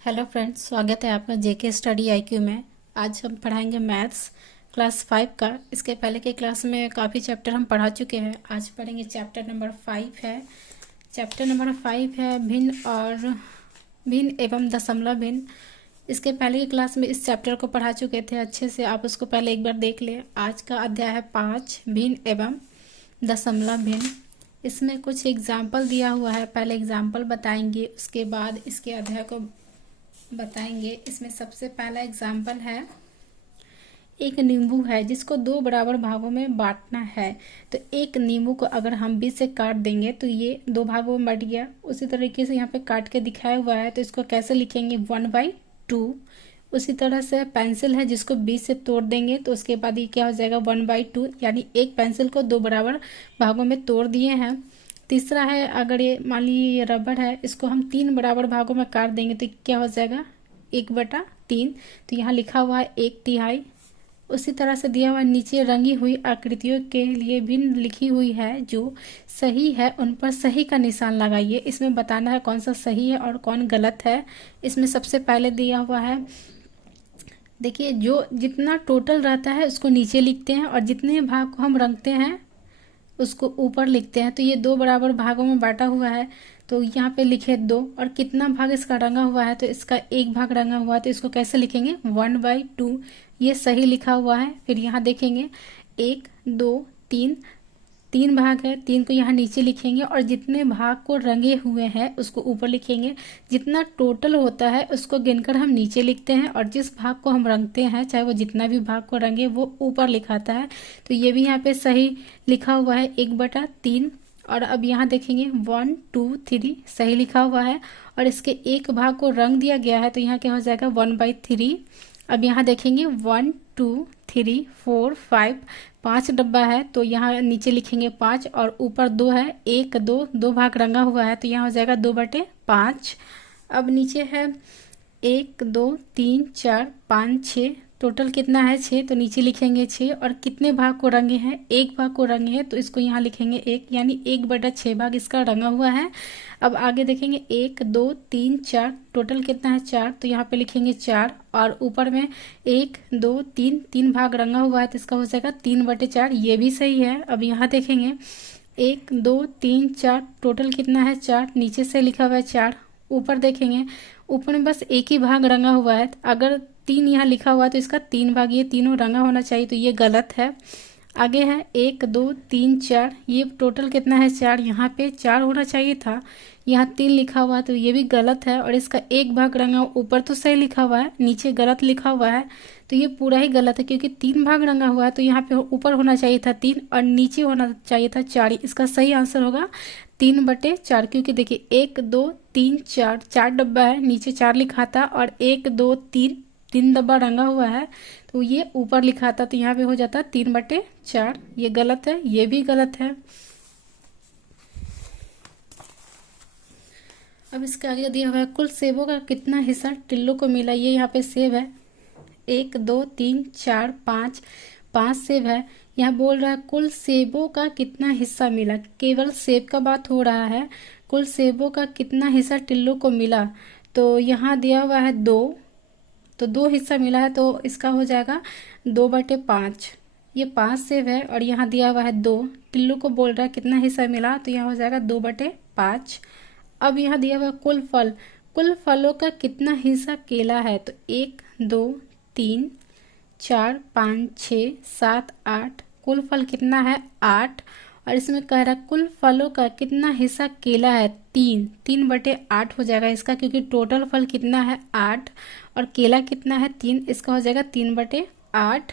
Hello friends, स्वागत है आपका जेके स्टडी आईक्यू में। आज हम पढ़ाएंगे मैथ्स क्लास 5 का। इसके पहले के क्लास में काफ़ी चैप्टर हम पढ़ा चुके हैं। आज पढ़ेंगे चैप्टर नंबर 5 है। चैप्टर नंबर 5 है भिन्न एवं दशमलव भिन्न। इसके पहले की क्लास में इस चैप्टर को पढ़ा चुके थे अच्छे से, आप उसको पहले एक बार देख लें। आज का अध्याय है 5 भिन्न एवं दशमलव भिन्न। इसमें कुछ एग्जाम्पल दिया हुआ है, पहले एग्जाम्पल बताएंगे, उसके बाद इसके अध्याय को बताएंगे। इसमें सबसे पहला एग्जाम्पल है, एक नींबू है जिसको दो बराबर भागों में बांटना है। तो एक नींबू को अगर हम बीच से काट देंगे तो ये दो भागों में बट गया। उसी तरीके से यहाँ पे काट के दिखाया हुआ है, तो इसको कैसे लिखेंगे 1/2। उसी तरह से पेंसिल है जिसको बीच से तोड़ देंगे तो उसके बाद ये क्या हो जाएगा 1/2, यानी एक पेंसिल को दो बराबर भागों में तोड़ दिए हैं। तीसरा है, अगर ये मान लीजिए ये रबड़ है, इसको हम 3 बराबर भागों में काट देंगे तो क्या हो जाएगा 1/3। तो यहाँ लिखा हुआ है 1/3। उसी तरह से दिया हुआ नीचे रंगी हुई आकृतियों के लिए भिन्न लिखी हुई है, जो सही है उन पर सही का निशान लगाइए। इसमें बताना है कौन सा सही है और कौन गलत है। इसमें सबसे पहले दिया हुआ है, देखिए, जो जितना टोटल रहता है उसको नीचे लिखते हैं और जितने भाग को हम रंगते हैं उसको ऊपर लिखते हैं। तो ये दो बराबर भागों में बांटा हुआ है, तो यहाँ पे लिखे 2। और कितना भाग इसका रंगा हुआ है, तो इसका एक भाग रंगा हुआ है, तो इसको कैसे लिखेंगे 1/2। ये सही लिखा हुआ है। फिर यहाँ देखेंगे 1 2 3 3 भाग है, 3 को यहाँ नीचे लिखेंगे और जितने भाग को रंगे हुए हैं उसको ऊपर लिखेंगे। जितना टोटल होता है उसको गिनकर हम नीचे लिखते हैं और जिस भाग को हम रंगते हैं, चाहे वो जितना भी भाग को रंगे, वो ऊपर लिखाता है। तो ये भी यहाँ पे सही लिखा हुआ है 1/3। और अब यहाँ देखेंगे 1 2 3 सही लिखा हुआ है और इसके एक भाग को रंग दिया गया है, तो यहाँ क्या हो जाएगा 1/3। अब यहाँ देखेंगे 1 2 3 4 5, 5 डब्बा है, तो यहाँ नीचे लिखेंगे 5 और ऊपर 2 है, 1 2 2 भाग रंगा हुआ है, तो यहाँ हो जाएगा 2/5। अब नीचे है 1 2 3 4 5 6, टोटल कितना है 6, तो नीचे लिखेंगे 6। और कितने भाग को रंगे हैं, एक भाग को रंगे हैं, तो इसको यहाँ लिखेंगे 1, यानी 1/6 भाग इसका रंगा हुआ है। अब आगे देखेंगे 1 2 3 4, टोटल कितना है 4, तो यहाँ पे लिखेंगे 4 और ऊपर में 1 2 3 3 भाग रंगा हुआ है, तो इसका हो जाएगा 3/4। ये भी सही है। अब यहाँ देखेंगे 1 2 3 4, टोटल कितना है 4, नीचे से लिखा हुआ है 4। ऊपर देखेंगे, ऊपर में बस एक ही भाग रंगा हुआ है, अगर 3 यहाँ लिखा हुआ है तो इसका 3 भाग, ये तीनों रंगा होना चाहिए, तो ये गलत है। आगे है 1 2 3 4, ये टोटल कितना है 4, यहाँ पे 4 होना चाहिए था, यहाँ 3 लिखा हुआ है, तो ये भी गलत है। और इसका एक भाग रंगा, ऊपर तो सही लिखा हुआ है, नीचे गलत लिखा हुआ है, तो ये पूरा ही गलत है, क्योंकि 3 भाग रंगा हुआ है, तो यहाँ पे ऊपर होना चाहिए था 3 और नीचे होना चाहिए था 4। इसका सही आंसर होगा 3/4, क्योंकि देखिए 1 2 3 4, 4 डब्बा है, नीचे 4 लिखा था और 1 2 3 3 डब्बा रंगा हुआ है, तो ये ऊपर लिखा था, तो यहाँ पे हो जाता 3/4। ये गलत है, ये भी गलत है। अब इसके आगे दिया हुआ है, कुल सेबों का कितना हिस्सा टिल्लू को मिला। ये यहाँ पे सेब है, 1 2 3 4 5, 5 सेब है। यहाँ बोल रहा है कुल सेबों का कितना हिस्सा मिला, केवल सेब का बात हो रहा है। कुल सेबों का कितना हिस्सा टिल्लू को मिला, तो यहाँ दिया हुआ है 2, तो 2 हिस्सा मिला है, तो इसका हो जाएगा 2/5। ये 5 सेब है और यहाँ दिया हुआ है 2, टिल्लू को बोल रहा है कितना हिस्सा मिला, तो यहाँ हो जाएगा 2/5। अब यहाँ दिया हुआ कुल फल, कुल फलों का कितना हिस्सा केला है, तो 1 2 3 4 5 6 7 8, कुल फल कितना है 8। और इसमें कह रहा है कुल फलों का कितना हिस्सा केला है, 3, 3/8 हो जाएगा इसका, क्योंकि टोटल फल कितना है 8 और केला कितना है 3, इसका हो जाएगा 3/8।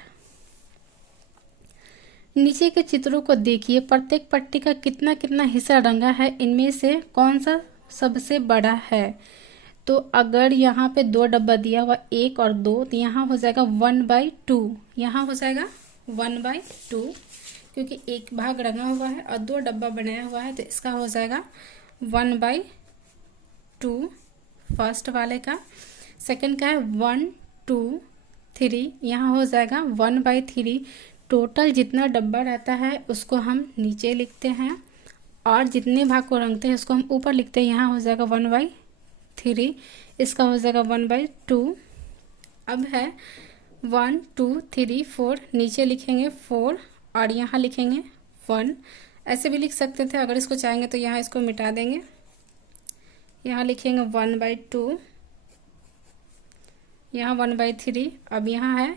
नीचे के चित्रों को देखिए, प्रत्येक पट्टी का कितना कितना हिस्सा रंगा है, इनमें से कौन सा सबसे बड़ा है। तो अगर यहाँ पे 2 डब्बा दिया हुआ 1 और 2, तो यहाँ हो जाएगा 1/2, यहाँ हो जाएगा 1/2, क्योंकि एक भाग रंगा हुआ है और 2 डब्बा बनाया हुआ है, तो इसका हो जाएगा 1/2 फर्स्ट वाले का। सेकंड का है 1 2 3, यहाँ हो जाएगा 1/3। टोटल जितना डब्बा रहता है उसको हम नीचे लिखते हैं और जितने भाग को रंगते हैं उसको हम ऊपर लिखते हैं, यहाँ हो जाएगा 1/2। 3, इसका हो जाएगा 1/2। अब है 1 2 3 4, नीचे लिखेंगे 4 और यहाँ लिखेंगे 1। ऐसे भी लिख सकते थे, अगर इसको चाहेंगे तो यहाँ इसको मिटा देंगे। यहाँ लिखेंगे 1/2, यहाँ 1/3। अब यहाँ है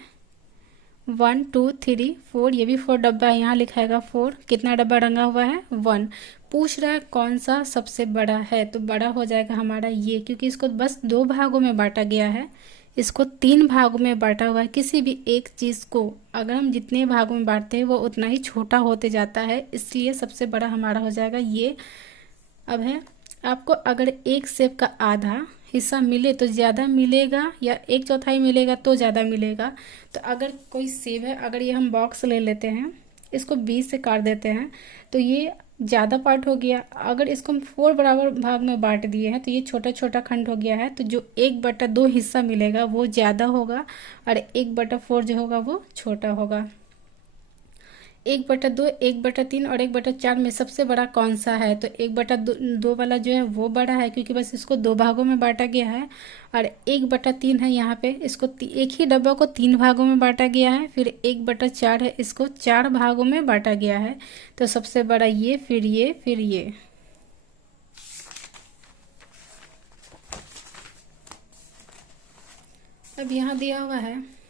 1 2 3 4, ये भी 4 डब्बा है, यहाँ लिखाएगा 4। कितना डब्बा रंगा हुआ है? 1। पूछ रहा है कौन सा सबसे बड़ा है, तो बड़ा हो जाएगा हमारा ये, क्योंकि इसको बस 2 भागों में बांटा गया है, इसको 3 भागों में बांटा हुआ है। किसी भी एक चीज़ को अगर हम जितने भागों में बांटते हैं वो उतना ही छोटा होते जाता है, इसलिए सबसे बड़ा हमारा हो जाएगा ये। अब है आपको अगर एक सेब का आधा हिस्सा मिले तो ज़्यादा मिलेगा या 1/4 मिलेगा तो ज़्यादा मिलेगा। तो अगर कोई सेब है, अगर ये हम बॉक्स ले लेते हैं, इसको 20 से काट देते हैं तो ये ज़्यादा पार्ट हो गया। अगर इसको हम 4 बराबर भाग में बांट दिए हैं तो ये छोटा छोटा खंड हो गया है, तो जो 1/2 हिस्सा मिलेगा वो ज़्यादा होगा और 1/4 जो होगा वो छोटा होगा। 1/2, 1/3 और 1/4 में सबसे बड़ा कौन सा है? तो 1/2 वाला जो है वो बड़ा है, क्योंकि बस इसको 2 भागों में बांटा गया है। और 1/3 है, यहाँ पे इसको एक ही डब्बा को 3 भागों में बांटा गया है। फिर 1/4 है, इसको 4 भागों में बांटा गया है। तो सबसे बड़ा ये, फिर ये, फिर ये। अब यहाँ दिया हुआ है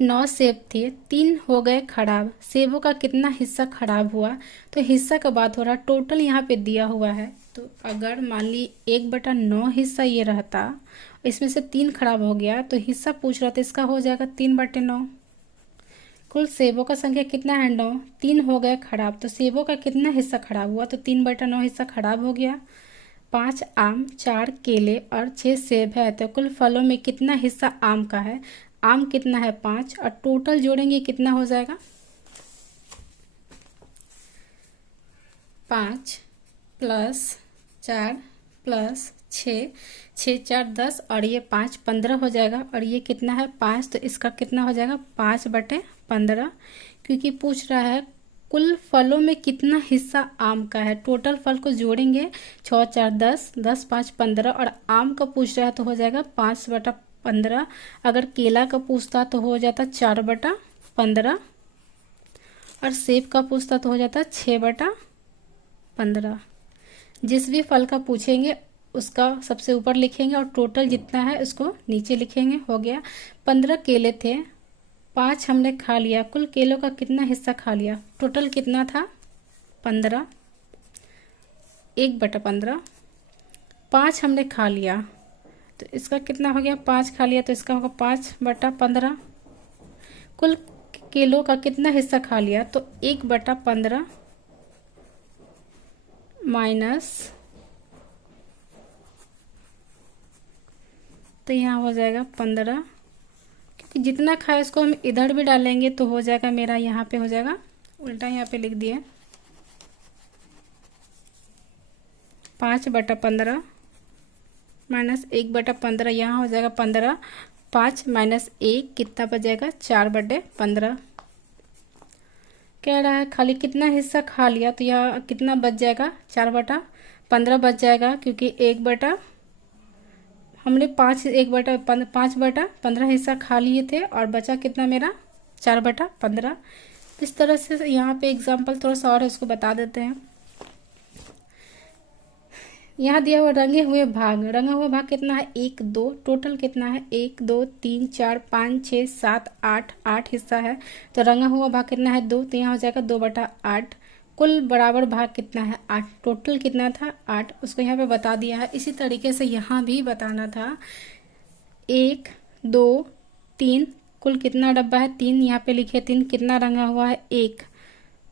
9 सेब थे, 3 हो गए खराब, सेबों का कितना हिस्सा खराब हुआ? तो हिस्सा का बात हो रहा, टोटल यहाँ पे दिया हुआ है। तो अगर मान ली 1/9 हिस्सा ये रहता, इसमें से 3 खराब हो गया, तो हिस्सा पूछ रहा था, इसका हो जाएगा 3/9। कुल सेबों का संख्या कितना है? 9। 3 हो गए खराब, तो सेबों का कितना हिस्सा खराब हुआ? तो 3/9 हिस्सा खराब हो गया। 5 आम, 4 केले और 6 सेब है, तो कुल फलों में कितना हिस्सा आम का है? आम कितना है? 5, और टोटल जोड़ेंगे कितना हो जाएगा? 5 + 4 + 6, 6 4 10 और ये 5 15 हो जाएगा। और ये कितना है? 5, तो इसका कितना हो जाएगा? 5/15, क्योंकि पूछ रहा है कुल फलों में कितना हिस्सा आम का है। टोटल फल को जोड़ेंगे, 6 4 10, 10 5 15, और आम का पूछ रहा है तो हो जाएगा 5/15। अगर केला का पूछता तो हो जाता 4/15, और सेब का पूछता तो हो जाता 6/15। जिस भी फल का पूछेंगे उसका सबसे ऊपर लिखेंगे और टोटल जितना है उसको नीचे लिखेंगे। हो गया। 15 केले थे, 5 हमने खा लिया, कुल केलों का कितना हिस्सा खा लिया? टोटल कितना था? 15, 1/15। 5 हमने खा लिया, तो इसका कितना हो गया? 5 खा लिया, तो इसका होगा 5/15। कुल केलों का कितना हिस्सा खा लिया? तो 1/15 माइनस, तो यहाँ हो जाएगा 15, क्योंकि जितना खाए उसको हम इधर भी डालेंगे तो हो जाएगा मेरा, यहाँ पे हो जाएगा उल्टा, यहाँ पे लिख दिए 5/15 माइनस 1/15, यहाँ हो जाएगा 15। 5 माइनस 1 कितना बचेगा? 4/15। कह रहा है खाली कितना हिस्सा खा लिया, तो यहाँ कितना बच जाएगा? 4/15 बच जाएगा, क्योंकि हमने 5/15 हिस्सा खा लिए थे और बचा कितना मेरा? 4/15। इस तरह से यहाँ पे एग्जाम्पल थोड़ा सा और इसको बता देते हैं। यहाँ दिया हुआ रंगे हुए भाग, रंगा हुआ भाग कितना है? 1 2, टोटल कितना है? 1 2 3 4 5 6 7 8, 8 हिस्सा है, तो रंगा हुआ भाग कितना है? 2, तो यहाँ हो जाएगा 2/8। कुल बराबर भाग कितना है? 8। टोटल कितना था? 8, उसको यहाँ पे बता दिया है। इसी तरीके से यहाँ भी बताना था। 1 2 3, कुल कितना डब्बा है? 3, यहाँ पे लिखे 3, कितना रंगा हुआ है? 1।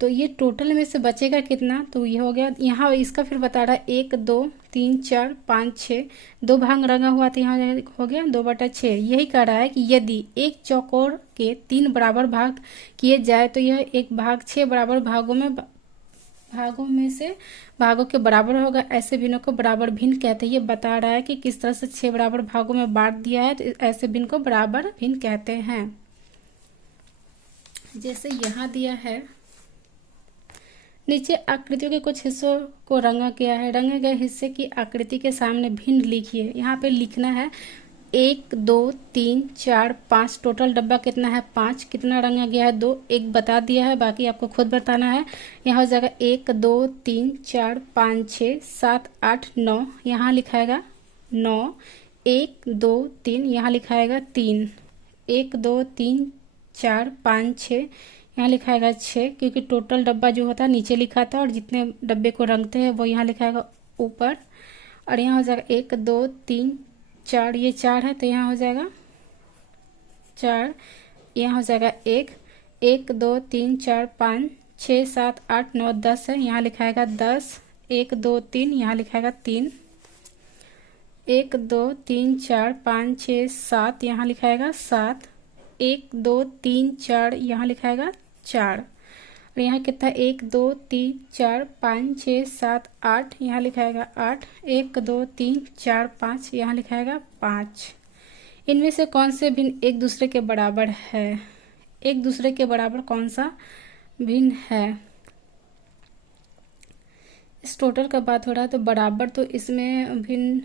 तो ये टोटल में से बचेगा कितना? तो ये हो गया। यहाँ इसका फिर बता रहा है 1 2 3 4 5 6, 2 भाग रंगा हुआ, तो यहाँ हो गया 2/6। यही कह रहा है कि यदि एक चौकोर के 3 बराबर भाग किए जाए तो यह एक भाग 6 बराबर भागों में से भागों के बराबर होगा। ऐसे भिन्नों को बराबर भिन्न कहते हैं। ये बता रहा है कि किस तरह से 6 बराबर भागों में बांट दिया है, तो ऐसे भिन्न को बराबर भिन्न कहते हैं। जैसे यहाँ दिया है नीचे आकृतियों के कुछ हिस्सों को रंगा गया है। रंगे गए हिस्से की आकृति के सामने भिन्न लिखिए। यहाँ पे लिखना है 1 2 3 4 5। टोटल डब्बा कितना है 5। कितना रंगा गया है 2। एक बता दिया है, बाकी आपको खुद बताना है। यहाँ हो जाएगा 1 2 3 4 5 6 7 8 9। यहाँ लिखाएगा 9। 1 2 3 यहाँ लिखाएगा 3। 1 2 3 4 5 6 यहाँ लिखाएगा 6, क्योंकि टोटल डब्बा जो होता है नीचे लिखा था और जितने डब्बे को रंगते हैं वो यहाँ लिखाएगा ऊपर। और यहाँ हो जाएगा 1 2 3 4, ये 4 है तो यहाँ हो जाएगा 4। यहाँ हो जाएगा 1 1 2 3 4 5 6 7 8 9 10 है, यहाँ लिखाएगा 10। 1 2 3 यहाँ लिखाएगा 3। 1 2 3 4 5 6 7 यहाँ लिखाएगा 7। 1 2 3 4 यहाँ लिखाएगा 4। और यहाँ कितना 1 2 3 4 5 6 7 8 यहाँ लिखाएगा 8। 1 2 3 4 5 यहाँ लिखाएगा 5। इनमें से कौन से भिन्न एक दूसरे के बराबर है? एक दूसरे के बराबर कौन सा भिन्न है? इस टोटल का बात हो रहा है तो बराबर तो इसमें भिन्न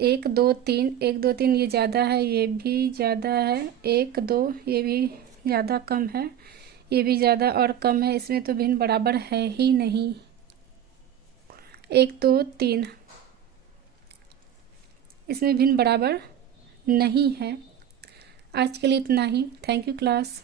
1 2 3 1 2 3 ये ज़्यादा है, ये भी ज़्यादा है। 1 2 ये भी ज़्यादा कम है, ये भी ज़्यादा और कम है। इसमें तो भिन्न बराबर है ही नहीं। 1 2 3 इसमें भिन्न बराबर नहीं है। आज के लिए इतना ही। Thank you class.